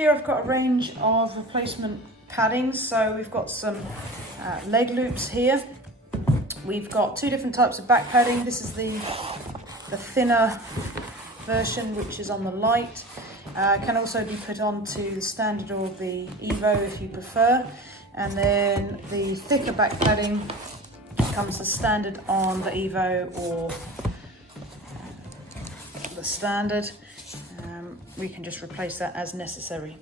Here I've got a range of replacement paddings. So we've got some leg loops here. We've got two different types of back padding. This is the thinner version, which is on the light. Can also be put onto the standard or the Evo if you prefer. And then the thicker back padding comes the standard on the Evo or the standard. We can just replace that as necessary.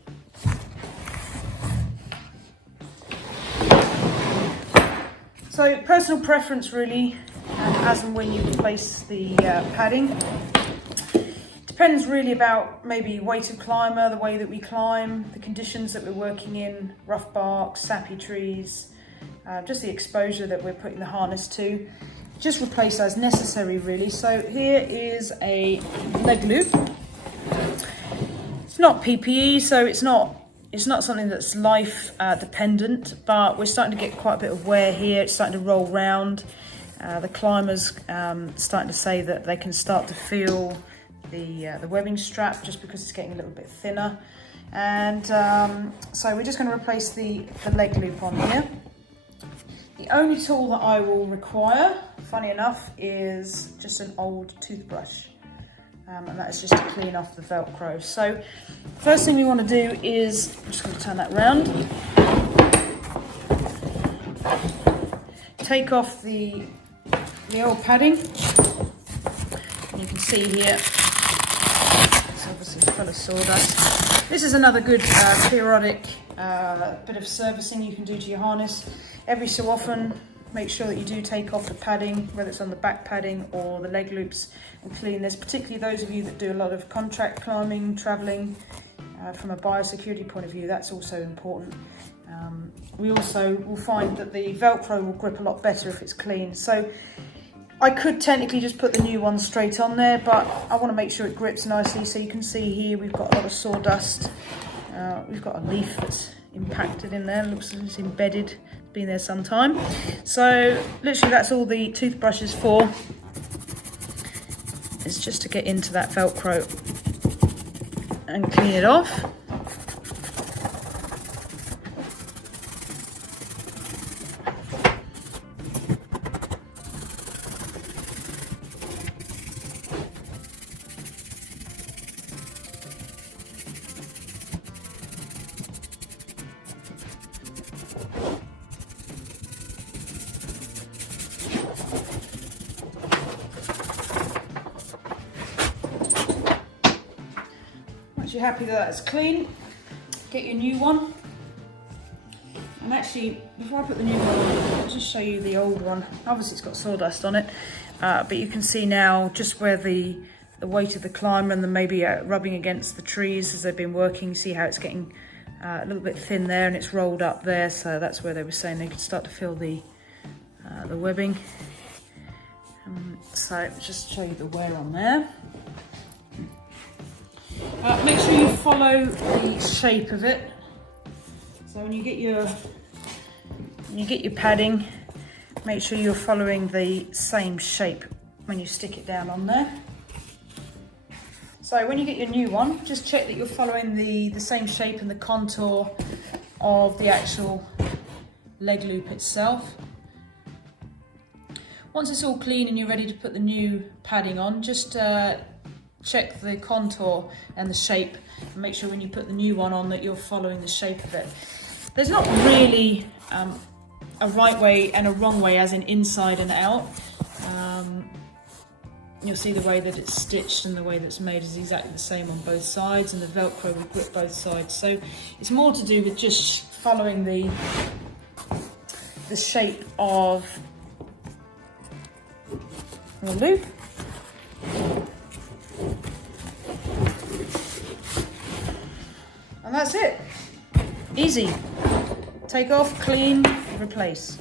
So personal preference really, as and when you replace the padding. Depends really about maybe weighted climber, the way that we climb, the conditions that we're working in, rough bark, sappy trees, just the exposure that we're putting the harness to. Just replace as necessary really. So here is a leg loop. It's not PPE, so it's not something that's life dependent, but we're starting to get quite a bit of wear here. It's starting to roll round. The climbers starting to say that they can start to feel the webbing strap just because it's getting a little bit thinner. And so we're just going to replace the leg loop on here. The only tool that I will require, funny enough, is just an old toothbrush. And that is just to clean off the Velcro. So first thing we want to do is, I'm just going to turn that around. Take off the old padding. And you can see here, it's obviously full of sawdust. This is another good periodic bit of servicing you can do to your harness. Every so often, make sure that you do take off the padding, whether it's on the back padding or the leg loops, and clean this, particularly those of you that do a lot of contract climbing, traveling. From a biosecurity point of view, that's also important. We also will find that the Velcro will grip a lot better if it's clean. So I could technically just put the new one straight on there, but I want to make sure it grips nicely. So you can see here we've got a lot of sawdust. We've got a leaf that's impacted in there, looks like it's embedded, been there some time. So literally that's all the toothbrush is for. It's just to get into that Velcro and clean it off. Once you're happy that that's clean, get your new one. And actually, before I put the new one on, I'll just show you the old one. Obviously it's got sawdust on it, but you can see now just where the weight of the climber and the maybe rubbing against the trees as they've been working. See how it's getting a little bit thin there and it's rolled up there. So that's where they were saying they could start to feel the webbing. So just show you the wear on there. Make sure you follow the shape of it. So when you get your padding, make sure you're following the same shape when you stick it down on there. So when you get your new one, just check that you're following the same shape and the contour of the actual leg loop itself. Once it's all clean and you're ready to put the new padding on, just check the contour and the shape and make sure when you put the new one on that you're following the shape of it. There's not really a right way and a wrong way, as in inside and out. You'll see the way that it's stitched and the way that's made is exactly the same on both sides, and the Velcro will grip both sides. So it's more to do with just following the shape of the loop. And that's it. Easy. Take off, clean, replace.